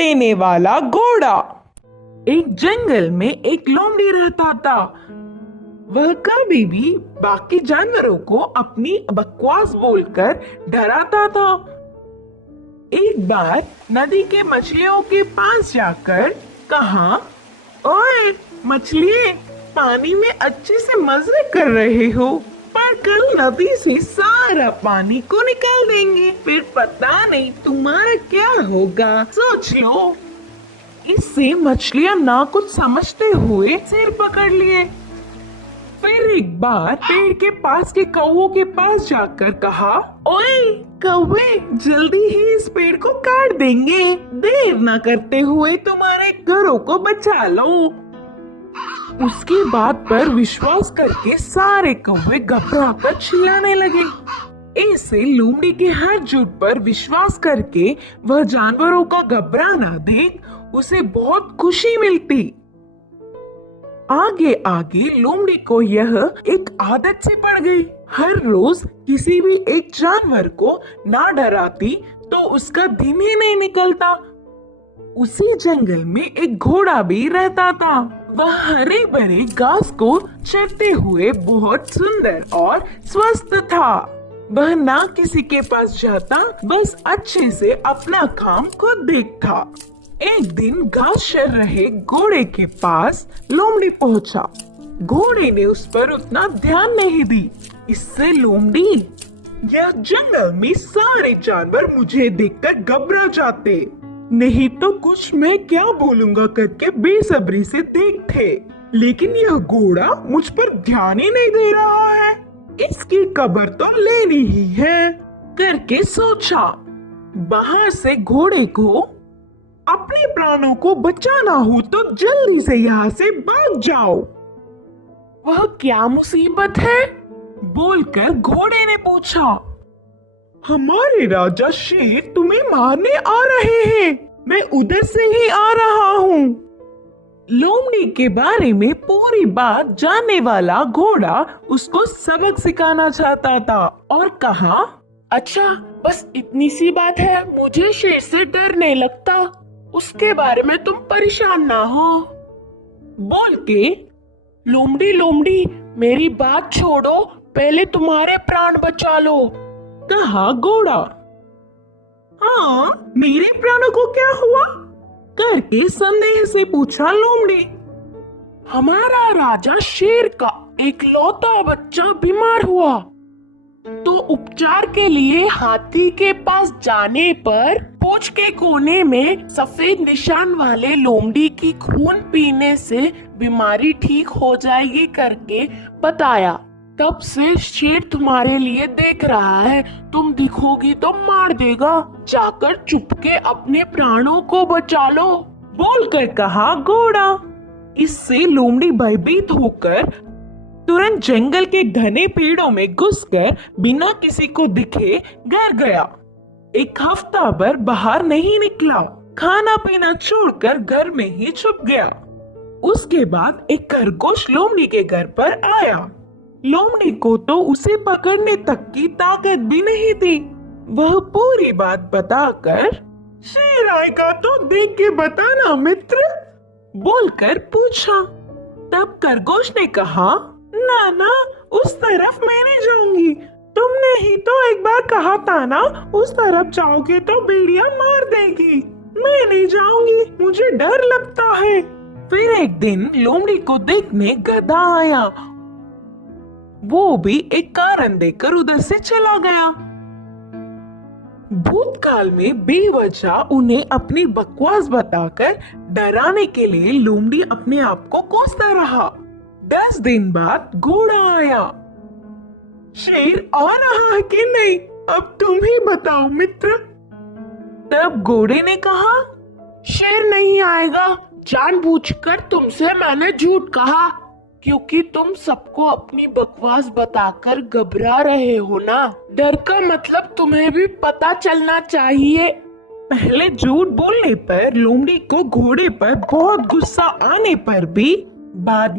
देने वाला घोड़ा। एक जंगल में एक लोमड़ी रहता था। वह कभी भी बाकी जानवरों को अपनी बकवास बोलकर डराता था। एक बार नदी के मछलियों के पास जाकर कहा, ओए मछलियाँ, पानी में अच्छे से मजे कर रहे हो, पर कल नदी से सारा पानी को निकाल देंगे, फिर पता नहीं तुम्हारा क्या होगा, सोच लो। इससे मछलियां ना कुछ समझते हुए सिर पकड़ लिए। फिर एक बार पेड़ के पास के कौवों के पास जाकर कहा, ओए कौवे, जल्दी ही इस पेड़ को काट देंगे, देर ना करते हुए तुम्हारे घरों को बचा लो। उसकी बात पर विश्वास करके सारे कौवे घबराकर चिल्लाने लगे। ऐसे लोमड़ी के हर झूठ पर विश्वास करके वह जानवरों का घबराना देख उसे बहुत खुशी मिलती। आगे आगे लोमड़ी को यह एक आदत सी पड़ गई। हर रोज किसी भी एक जानवर को ना डराती तो उसका दिन ही नहीं निकलता। उसी जंगल में एक घोड़ा भी रहता था। वह हरे भरे घास को चरते हुए बहुत सुंदर और स्वस्थ था। वह ना किसी के पास जाता, बस अच्छे से अपना काम खुद देखता। एक दिन घास चर रहे घोड़े के पास लोमड़ी पहुंचा। घोड़े ने उस पर उतना ध्यान नहीं दी। इससे लोमड़ी, यह जंगल में सारे जानवर मुझे देखकर घबरा जाते, नहीं तो कुछ मैं क्या बोलूंगा करके बेसब्री से देखते, लेकिन यह घोड़ा मुझ पर ध्यान ही नहीं दे रहा है, इसकी खबर तो लेनी ही है करके सोचा। बाहर से घोड़े को अपने प्राणों को बचाना हो तो जल्दी से यहाँ से भाग जाओ। वह क्या मुसीबत है? बोलकर घोड़े ने पूछा। हमारे राजा शेर तुम्हें मारने आ रहे हैं, मैं उधर से ही आ रहा हूँ। लोमड़ी के बारे में पूरी बात जानने वाला घोड़ा उसको सबक सिखाना चाहता था और कहा, अच्छा बस इतनी सी बात है, मुझे शेर से डर नहीं लगता, उसके बारे में तुम परेशान ना हो। बोल के लोमड़ी लोमड़ी मेरी बात छोड़ो, पहले तुम्हारे प्राण बचा लो, कहा घोड़ा। हाँ, मेरे प्राणों को क्या हुआ? करके संदेह से पूछा लोमड़ी। हमारा राजा शेर का एक लौता बच्चा बीमार हुआ, तो उपचार के लिए हाथी के पास जाने पर पूंछ के कोने में सफेद निशान वाले लोमड़ी की खून पीने से बीमारी ठीक हो जाएगी करके बताया। तब से शेर तुम्हारे लिए देख रहा है, तुम दिखोगी तो मार देगा, जाकर चुपके अपने प्राणों को बचा लो, बोलकर कहा घोड़ा। इससे लोमड़ी भयभीत होकर तुरंत जंगल के घने पेड़ों में घुसकर बिना किसी को दिखे घर गया। एक हफ्ता भर बाहर नहीं निकला, खाना पीना छोड़कर घर में ही छुप गया। उसके बाद एक खरगोश लोमड़ी के घर पर आया। लोमड़ी को तो उसे पकड़ने तक की ताकत भी नहीं थी। वह पूरी बात बताकर, शेर आएगा तो देख के बताना मित्र, बोलकर पूछा। तब खरगोश ने कहा, ना ना, उस तरफ मैं नहीं जाऊंगी, तुमने ही तो एक बार कहा था ना, उस तरफ जाओगे तो भेड़िया मार देगी, मैं नहीं जाऊंगी, मुझे डर लगता है। फिर एक दिन लोमड़ी को देखने गधा आया। वो भी एक कारण देकर उधर से चला गया। भूतकाल में बेवजह उन्हें अपनी बकवास बताकर डराने के लिए लोमड़ी अपने आप को कोसता रहा। 10 दिन बाद घोड़ा आया। शेर आ रहा है कि नहीं, अब तुम ही बताओ मित्र। तब घोड़े ने कहा, शेर नहीं आएगा, जानबूझकर तुमसे मैंने झूठ कहा, क्योंकि तुम सबको अपनी बकवास बताकर घबरा रहे हो ना। डर का मतलब तुम्हें भी पता चलना चाहिए। पहले झूठ बोलने पर लोमड़ी को घोड़े पर बहुत गुस्सा आने पर भी बाद में